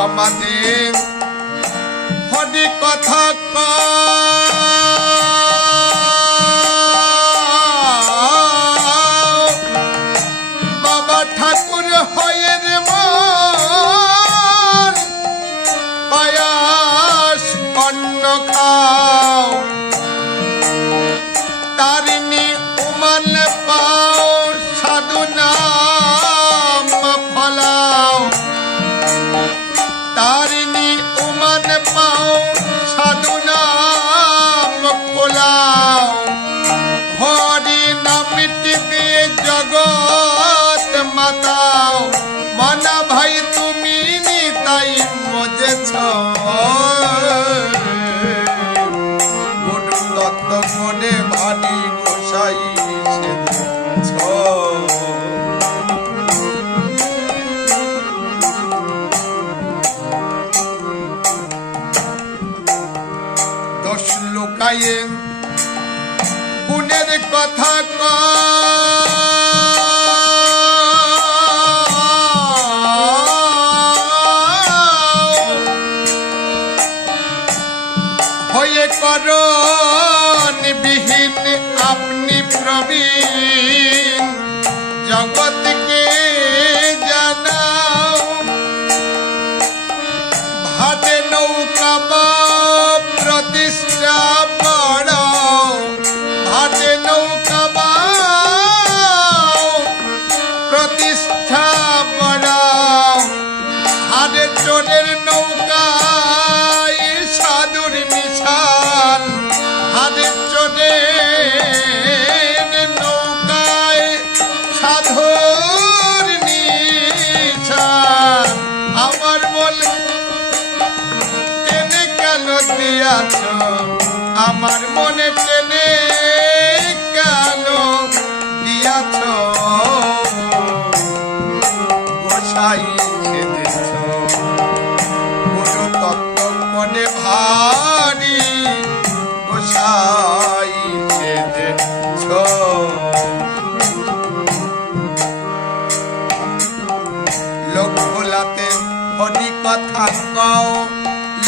ক্ষমা দে হরি কথা বাবা ঠাকুর হয়ে রে মন পায়াস অন্ন খাও তারিণী উমান পাও সাধু নাম ফলাও তারিণী উমান পাও সাধু নাম ফলাও হরি নামটি দিয়ে জগৎ মাতাও মানা ভাই তুমি নিতাই মজেছ গুরু দত্ত মনে ভানি গোসাই সেজেছ দোষ লুকায়ে গুণের কথা হয়ে করণ বিহীন আপনি প্রবীণ জগৎকে জানাও ভাটে নৌকা বা প্রতিষ্ঠা বাড়াও ভাটে নৌকা বা প্রতিষ্ঠা বাড়াও হারে চোরের নৌকায় সাধুর নিশান হারে চোরের নৌকায় সাধুর নিশান আমার বলে টেনে কেন দিয়াছ আমার মনে টেনে কেন দিয়াছ গোসাই সেজেছ গুরু তত্ত্ব মনে ভারী গোসাই সেজেছ লোক ভোলাতে হরি কথা কও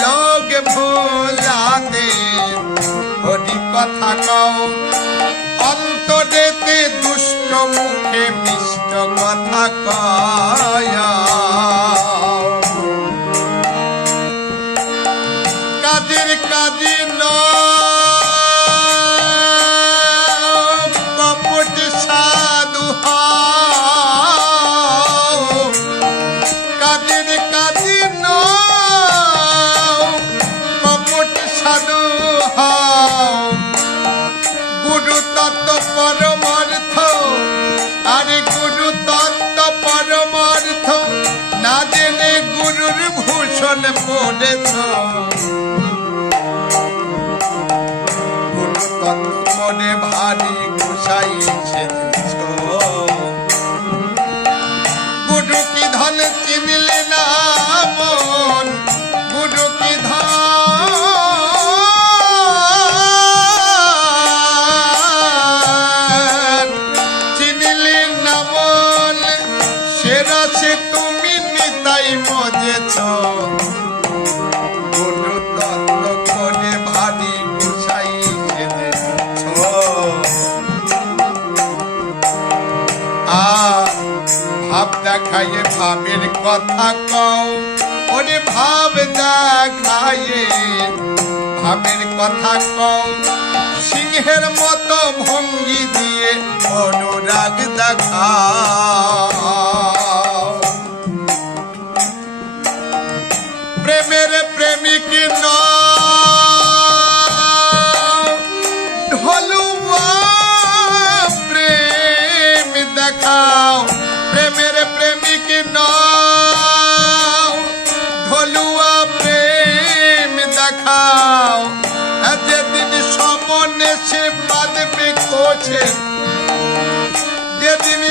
লোক ভোলাতে হরি কথা কও অন্তরেতে দুষ্ট মুখে মিষ্ট কথা কয়াও কাজের কাজে কপট সাধু হও কাজের কাজে কপট সাধু হও গুরু তত্ত্ব পরমার্থ আরে গুরু তত্ত্ব পরমার্থ না জেনে গুরুর ভূষণ পড়েছ গুরু তত্ত্ব মনে ভারী গোসাই সেজেছ গুরু কি ধন চিনলে না মন গুরু কি ধন চিনলে না মন সে রসে তুমি নিতাই মজেছ গুরু তত্ত্ব করে ভারী গোসাই সেজেছ ভাব দেখাইয়ে ভাবের কথা কও ওরে ভাব দেখাইয়ে ভাবের কথা কও সিংহের মতো ভঙ্গি দিয়ে অনুরাগ দেখাও প্রেমের প্রেমিক ঢলুয়া প্রেম দেখাও প্রেমের প্রেমিক ঢলুয়া প্রেম দেখাও যেদিন সমনে সে বাঁধবে কোছে যেদিন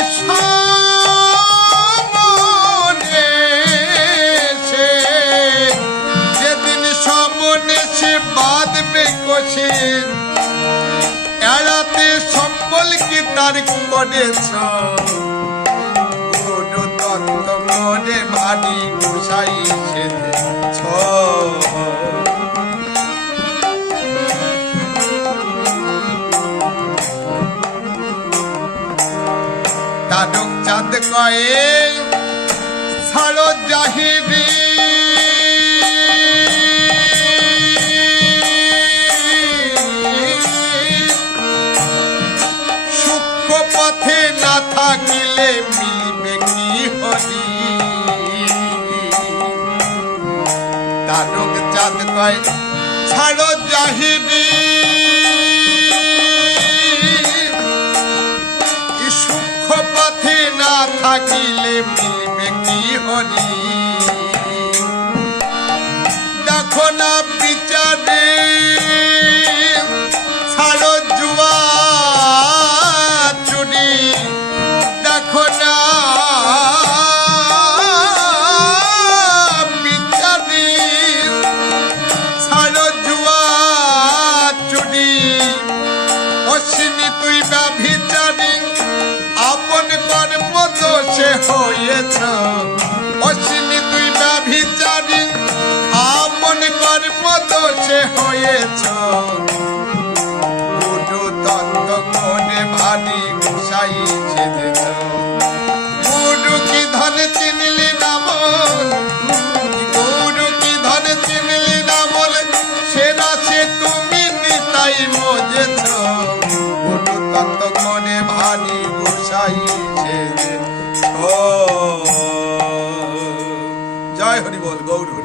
সমনে সে বাঁধবে কোছে এড়াতে সম্বল কি তার করেছ গুরু তত্ত্ব মনে ভারী গোসাই সেজেছ কয়ে ছাড়ো জাহিরি সূক্ষ্ম পথে না থাকিলে মিলবে কি হরি তারক চাঁদ কয় ছাড়ো জাহিরি সূক্ষ্ম পথে না থাকিলে মিলবে কি হরি দেখো না বিচারে ছাড়ো জুয়া চুরি দেখো না বিচারে ছাড়ো জুয়া চুরি অশ্বিনী তুই ব্যভিচারী আপন কর্ম দোষে হয়েছ অশ্বিনী তুই ব্যভিচারী আপন কর্ম দোষে হয়েছ গুরু তত্ত্ব কোনে ভারী গোসাই সেজেছ গুরু কি ধন চিনলি না বল গুরু কি ধন চিনলি না বল সেরা সে তুমি নিতাই মজেছ গুরু তত্ত্ব কোনে ভারী গোসাই সেজেছ জয় হরি বল গৌর